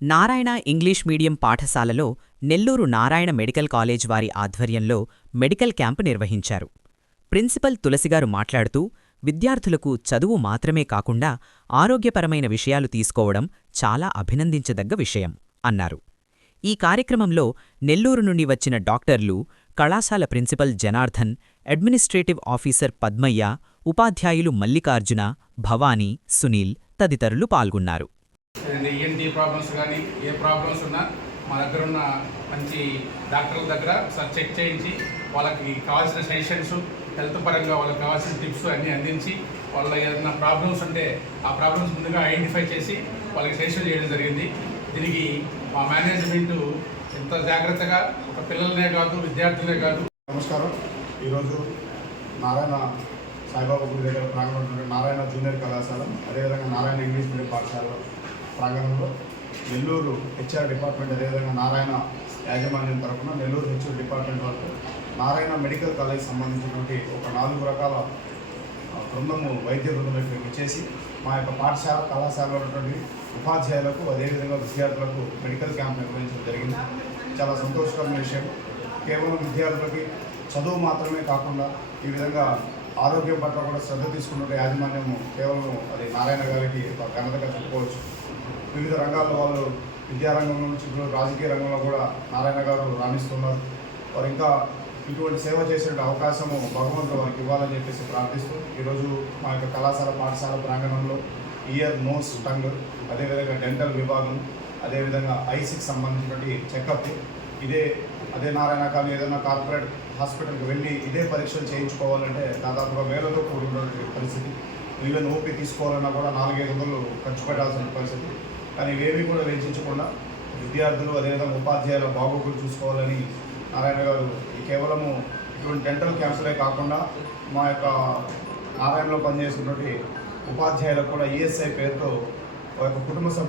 Narayana English medium పాఠశాలలో Nellore Narayana medical college వారి ఆధ్వర్యంలో మెడికల్ క్యాంపు నిర్వహించారు. ప్రిన్సిపల్ తులసిగారు మాట్లాడుతూ, విద్యార్థులకు చదువు మాత్రమే కాకుండా ఆరోగ్యపరమైన విషయాలు తీసుకోవడం చాలా అభినందించదగ్గ విషయం అన్నారు. ఈ కార్యక్రమంలో నెల్లూరు నుండి వచ్చిన డాక్టర్లు, కళాశాల principal Janardhan, administrative officer Padmaiah, ఉపాధ్యాయులు మల్లికార్జున, భవానీ, సునీల్ తదితరులు పాల్గొన్నారు. ఈఎన్టీ ప్రాబ్లమ్స్ కానీ ఏ ప్రాబ్లమ్స్ ఉన్నా మా దగ్గర ఉన్న మంచి డాక్టర్ల దగ్గర ఒకసారి చెక్ చేయించి వాళ్ళకి కావాల్సిన సజెషన్స్, హెల్త్ పరంగా వాళ్ళకి కావాల్సిన టిప్స్ అన్నీ అందించి వాళ్ళ ఏదైనా ప్రాబ్లమ్స్ ఉంటే ఆ ప్రాబ్లమ్స్ ముందుగా ఐడెంటిఫై చేసి వాళ్ళకి సజెషన్ చేయడం జరిగింది. దీనికి మా మేనేజ్మెంట్ ఎంత జాగ్రత్తగా ఒక పిల్లలనే కాదు విద్యార్థులనే కాదు. నమస్కారం. ఈరోజు నారాయణ సాయిబాబా గుడి దగ్గర ప్రాంగణంలో నారాయణ జూనియర్ కళాశాల, అదేవిధంగా నారాయణ ఇంగ్లీష్ మీడియం పాఠశాల ప్రాంగణంలో నెల్లూరు హెచ్ఆర్ డిపార్ట్మెంట్, అదేవిధంగా నారాయణ యాజమాన్యం తరఫున నెల్లూరు హెచ్ఆర్ డిపార్ట్మెంట్ వరకు నారాయణ మెడికల్ కాలేజ్ సంబంధించినటువంటి ఒక 4 రకాల బృందము, వైద్య బృందం ఇక్కడికి వచ్చేసి మా యొక్క పాఠశాల కళాశాలలో ఉన్నటువంటి ఉపాధ్యాయులకు, అదేవిధంగా విద్యార్థులకు మెడికల్ క్యాంప్ నిర్వహించడం జరిగింది. చాలా సంతోషకరమైన విషయం. కేవలం విద్యార్థులకి చదువు మాత్రమే కాకుండా ఈ విధంగా ఆరోగ్యం పట్ల కూడా శ్రద్ధ తీసుకున్న యాజమాన్యము కేవలం అది నారాయణ గారికి ఒక ఘనతగా చెప్పుకోవచ్చు. వివిధ రంగాల్లో వాళ్ళు విద్యారంగంలో నుంచి ఇప్పుడు రాజకీయ రంగంలో కూడా నారాయణ గారు రాణిస్తున్నారు. వారు ఇంకా ఇటువంటి సేవ చేసే అవకాశము భగవంతుడు వారికి ఇవ్వాలని చెప్పేసి ప్రార్థిస్తూ ఈరోజు మా యొక్క కళాశాల పాఠశాల ప్రాంగణంలో ఇయర్, నోస్, టంగ్, అదేవిధంగా డెంటల్ విభాగం, అదేవిధంగా ఐసికి సంబంధించినటువంటి చెకప్, అదే నారాయణ కానీ ఏదైనా కార్పొరేట్ హాస్పిటల్కి వెళ్ళి ఇదే పరీక్షలు చేయించుకోవాలంటే దాదాపుగా వేలతో కూడుకున్నటువంటి పరిస్థితి. ఈవెన్ ఓపీ తీసుకోవాలన్నా కూడా 400-500 ఖర్చు పెట్టాల్సిన పరిస్థితి. కానీ ఇవేమీ కూడా వెచ్చించకుండా విద్యార్థులు, అదేవిధంగా ఉపాధ్యాయుల బాగోగులు చూసుకోవాలని నారాయణ గారు కేవలము ఇటువంటి డెంటల్ క్యాంప్స్లే కాకుండా మా యొక్క నారాయణలో పనిచేసినటువంటి ఉపాధ్యాయులకు కూడా ఈఎస్ఐ పేరుతో ఒక కుటుంబ సభ్యులు